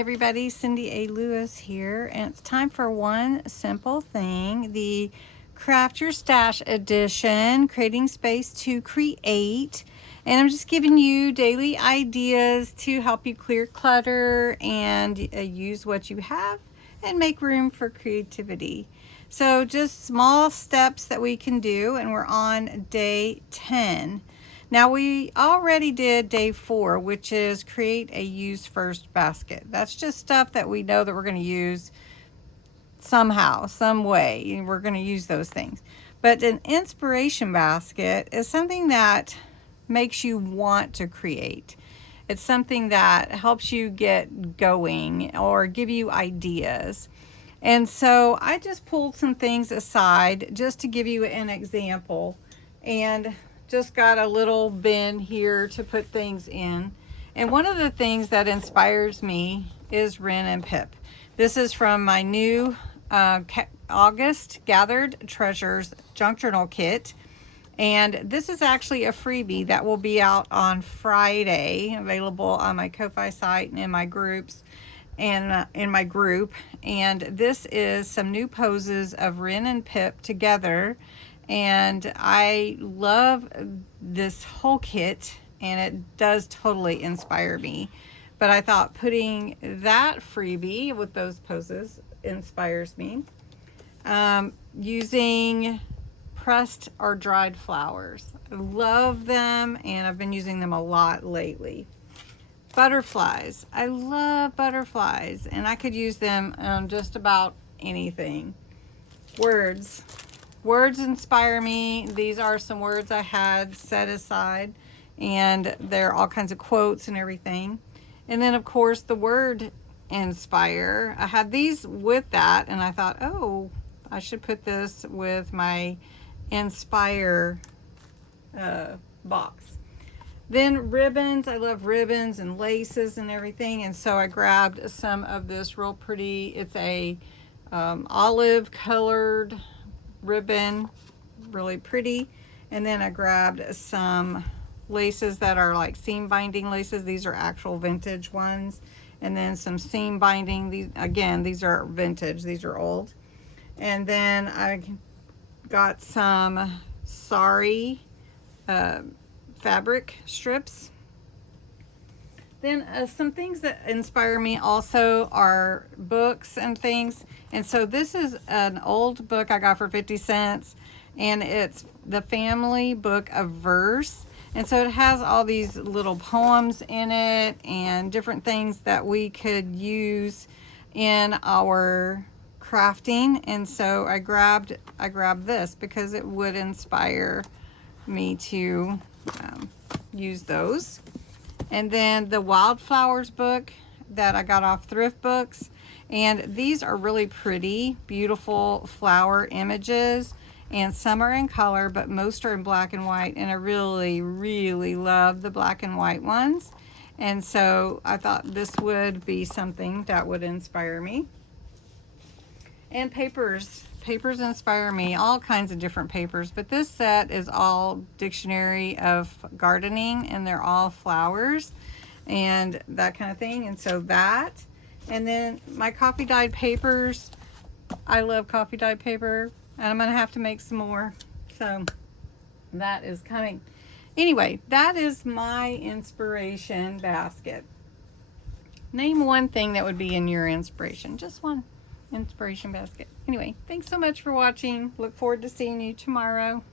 everybody, Cindy A. Lewis here, and it's time for one simple thing, the Craft Your Stash edition, creating space to create. And I'm just giving you daily ideas to help you clear clutter and use what you have and make room for creativity. So just small steps that we can do, and we're on day 10. Now we already did day 4, which is create a use first basket. That's just stuff that we know that we're going to use somehow, some way. We're going to use those things. But an inspiration basket is something that makes you want to create. It's something that helps you get going or give you ideas. And so I just pulled some things aside just to give you an example, and just got a little bin here to put things in. And one of the things that inspires me is Ren and Pip. This is from my new August Gathered Treasures Junk Journal Kit. And this is actually a freebie that will be out on Friday, available on my Ko-Fi site and in my groups and in my group. And this is some new poses of Ren and Pip together. And I love this whole kit, and it does totally inspire me. But I thought putting that freebie with those poses inspires me. Using pressed or dried flowers. I love them, and I've been using them a lot lately. Butterflies. I love butterflies, and I could use them on just about anything. Words. Words inspire me. These are some words I had set aside, and they're all kinds of quotes and everything. And then, of course, the word inspire. I had these with that, and I thought, oh, I should put this with my inspire box. Then ribbons. I love ribbons and laces and everything, and so I grabbed some of this real pretty. It's a olive colored ribbon, really pretty. And then I grabbed some laces that are like seam binding laces. These are actual vintage ones. And then some seam binding. These are vintage, these are old. And then I got some sari fabric strips. Then some things that inspire me also are books and things. And so this is an old book I got for 50 cents. And it's the Family Book of Verse. And so it has all these little poems in it and different things that we could use in our crafting. And so I grabbed this because it would inspire me to use those. And then the Wildflowers book that I got off Thrift Books. And these are really pretty, beautiful flower images. And some are in color, but most are in black and white. And I really, really love the black and white ones. And so I thought this would be something that would inspire me. And papers. Papers inspire me, all kinds of different papers, but this set is all dictionary of gardening, and they're all flowers and that kind of thing. And so that, and then my coffee dyed papers. I love coffee dyed paper, and I'm gonna have to make some more, so that is coming. Anyway, that is my inspiration basket. Name one thing that would be in your inspiration, just one inspiration basket. Anyway, thanks so much for watching. Look forward to seeing you tomorrow.